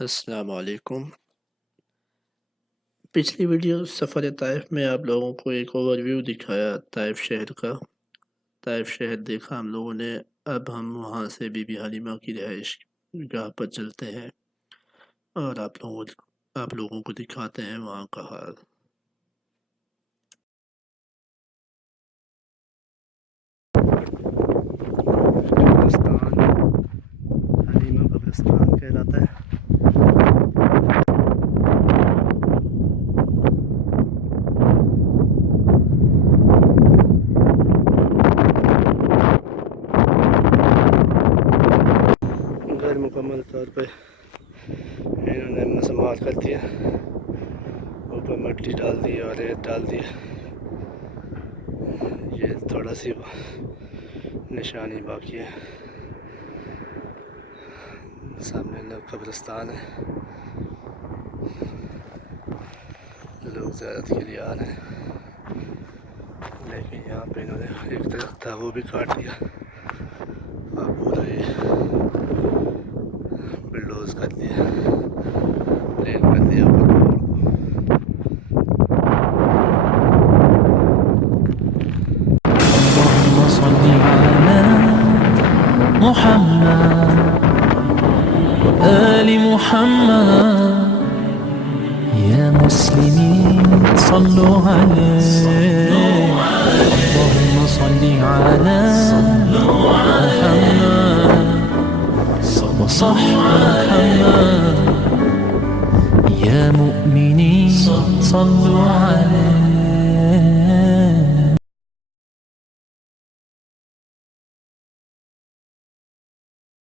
अस्सलाम वालेकुम। पिछली वीडियो सफ़र ताइफ में आप लोगों को एक ओवरव्यू दिखाया ताइफ शहर का। ताइफ शहर देखा हम लोगों ने। अब हम वहाँ से बीबी हलीमा की रिहाइश गाह पर चलते हैं और आप लोगों को दिखाते हैं वहाँ का हाल। कब्रिस्तान हलीमा कब्रिस्तान कहलाता है। घर मुकम्मल तौर पे इन्होंने मसम्मात कर दिया, ऊपर मिट्टी डाल दी और रेत डाल दी। ये थोड़ा सी निशानी बाकी है। सामने कब्रिस्तान है, लोग ज़ियारत के लिए आ रहे हैं, लेकिन यहाँ पे इन्होंने एक दरख्त था वो भी काट दिया और पूरा ये बिल्डोज कर दिया, प्लेन कर दिया ऊपर पहाड़ को। सल्ली अला मुहम्मद आलि मुहम्मद या मुस्लिमीन सल्लु अलैहि अल्लाहुम्मा सल्ली अला मुहम्मद व सहबि मुहम्मद या मुमिनीन सल्लु अलैहि